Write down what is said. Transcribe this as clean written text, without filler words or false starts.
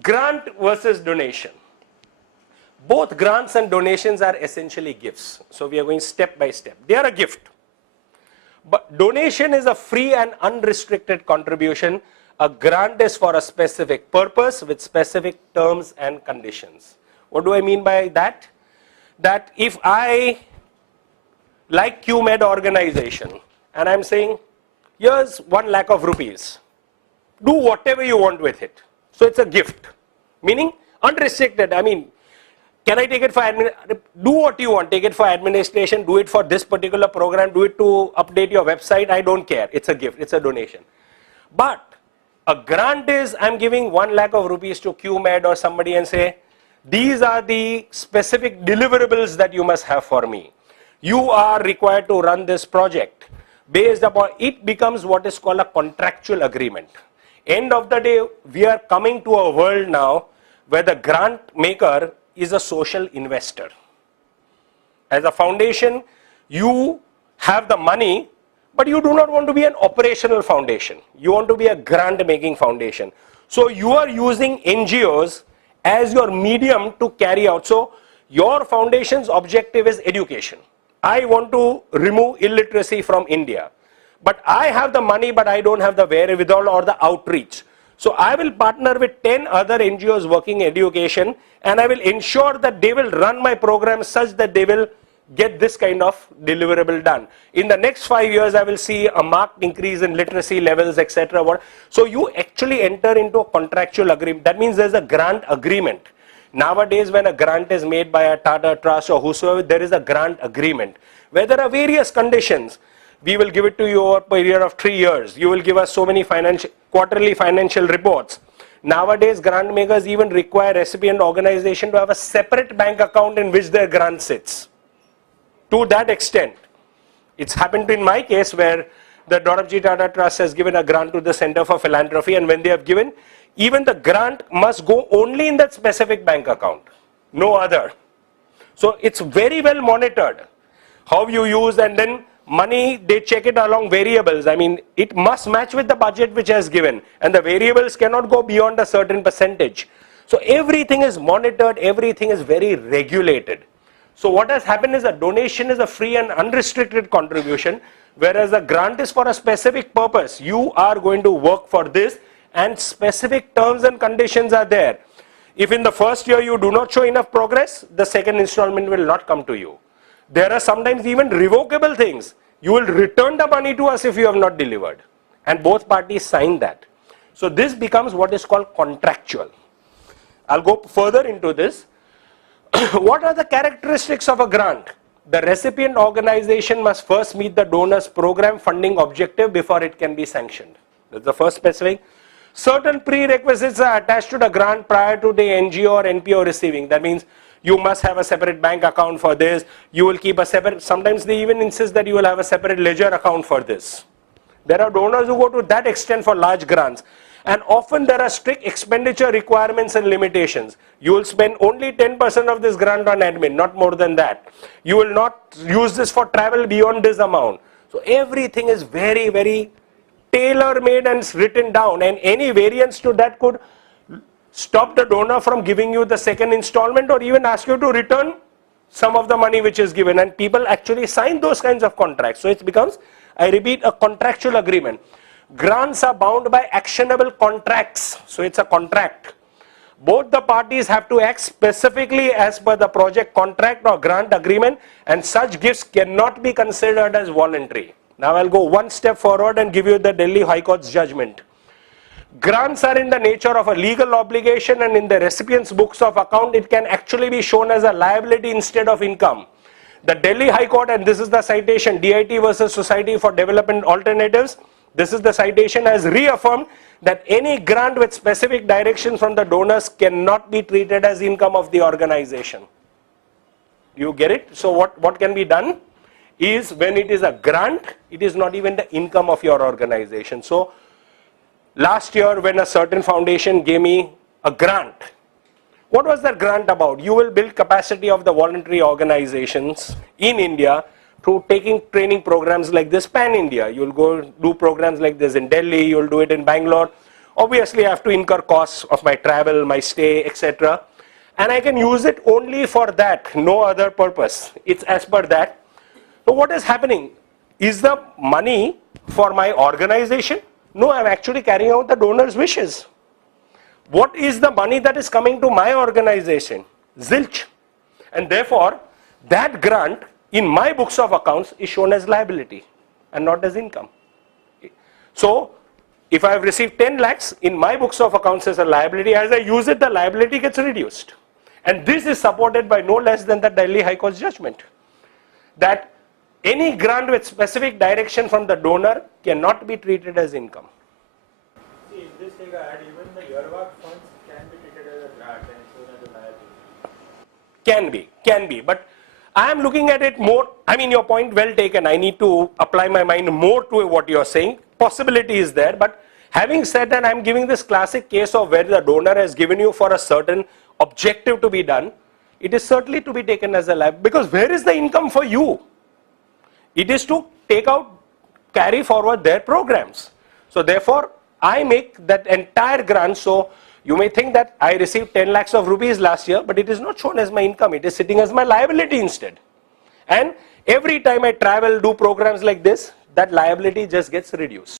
Grant versus donation. Both grants and donations are essentially gifts. So we are going step by step. They are a gift. But donation is a free and unrestricted contribution. A grant is for a specific purpose with specific terms and conditions. What do I mean by that? That if I like QMed organization and I'm saying, here's 1 lakh of rupees. Do whatever you want with it. So it's a gift. Meaning unrestricted. I mean, can I take it for do what you want, take it for administration, do it for this particular program, do it to update your website, I don't care. It's a gift, it's a donation. But a grant is, I'm giving 1 lakh of rupees to QMed or somebody and say, these are the specific deliverables that you must have for me. You are required to run this project. Based upon, it becomes what is called a contractual agreement. End of the day, we are coming to a world now where the grant maker is a social investor. As a foundation, you have the money, but you do not want to be an operational foundation. You want to be a grant making foundation. So you are using NGOs as your medium to carry out. So your foundation's objective is education. I want to remove illiteracy from India. But I have the money, but I don't have the wherewithal or the outreach. So I will partner with 10 other NGOs working education, and I will ensure that they will run my program such that they will get this kind of deliverable done. In the next 5 years, I will see a marked increase in literacy levels, etc. So you actually enter into a contractual agreement. That means there's a grant agreement. Nowadays, when a grant is made by a Tata Trust or whosoever, there is a grant agreement where there are various conditions. We will give it to you over a period of 3 years. You will give us so many quarterly financial reports. Nowadays, grant makers even require recipient organization to have a separate bank account in which their grant sits. To that extent, it's happened in my case where the Dorabji Tata Trust has given a grant to the Center for Philanthropy, and when they have given, even the grant must go only in that specific bank account, no other. So it's very well monitored how you use, and then money, they check it along variables. I mean, it must match with the budget which has given, and the variables cannot go beyond a certain percentage. So everything is monitored, everything is very regulated. So what has happened is a donation is a free and unrestricted contribution, whereas a grant is for a specific purpose. You are going to work for this, and specific terms and conditions are there. If in the first year you do not show enough progress, the second installment will not come to you. There are sometimes even revocable things. You will return the money to us if you have not delivered. And both parties sign that. So this becomes what is called contractual. I'll go further into this. What are the characteristics of a grant? The recipient organization must first meet the donor's program funding objective before it can be sanctioned. That's the first specific. Certain prerequisites are attached to the grant prior to the NGO or NPO receiving. That means you must have a separate bank account for this. You will keep a separate, sometimes they even insist that you will have a separate ledger account for this. There are donors who go to that extent for large grants. And often there are strict expenditure requirements and limitations. You will spend only 10% of this grant on admin, not more than that. You will not use this for travel beyond this amount. So everything is very, very tailor-made and written down. And any variance to that could stop the donor from giving you the second installment or even ask you to return some of the money which is given. And people actually sign those kinds of contracts. So it becomes, I repeat, a contractual agreement. Grants are bound by actionable contracts. So it's a contract. Both the parties have to act specifically as per the project contract or grant agreement, and such gifts cannot be considered as voluntary. Now I'll go one step forward and give you the Delhi High Court's judgment. Grants are in the nature of a legal obligation, and in the recipient's books of account, it can actually be shown as a liability instead of income. The Delhi High Court, and this is the citation, DIT versus Society for Development Alternatives, this is the citation, has reaffirmed that any grant with specific direction from the donors cannot be treated as income of the organization. You get it? So what can be done is, when it is a grant, it is not even the income of your organization. So last year, when a certain foundation gave me a grant, what was that grant about? You will build capacity of the voluntary organizations in India through taking training programs like this pan-India. You will go do programs like this in Delhi, you will do it in Bangalore. Obviously, I have to incur costs of my travel, my stay, etc. And I can use it only for that, no other purpose. It's as per that. So what is happening? Is the money for my organization? No, I'm actually carrying out the donor's wishes. What is the money that is coming to my organization? Zilch. And therefore, that grant in my books of accounts is shown as liability and not as income. So, if I have received 10 lakhs in my books of accounts as a liability, as I use it, the liability gets reduced. And this is supported by no less than the Delhi High Court's judgment, that any grant with specific direction from the donor cannot be treated as income. See, in this regard, even the earmark funds can be treated as a grant and shown as a liability. Can be, but I am looking at it more, I mean, your point well taken. I need to apply my mind more to what you are saying. Possibility is there, but having said that, I am giving this classic case of where the donor has given you for a certain objective to be done. It is certainly to be taken as a liability, because where is the income for you? It is to take out, carry forward their programs. So therefore, I make that entire grant. So you may think that I received 10 lakhs of rupees last year, but it is not shown as my income. It is sitting as my liability instead. And every time I travel, do programs like this, that liability just gets reduced.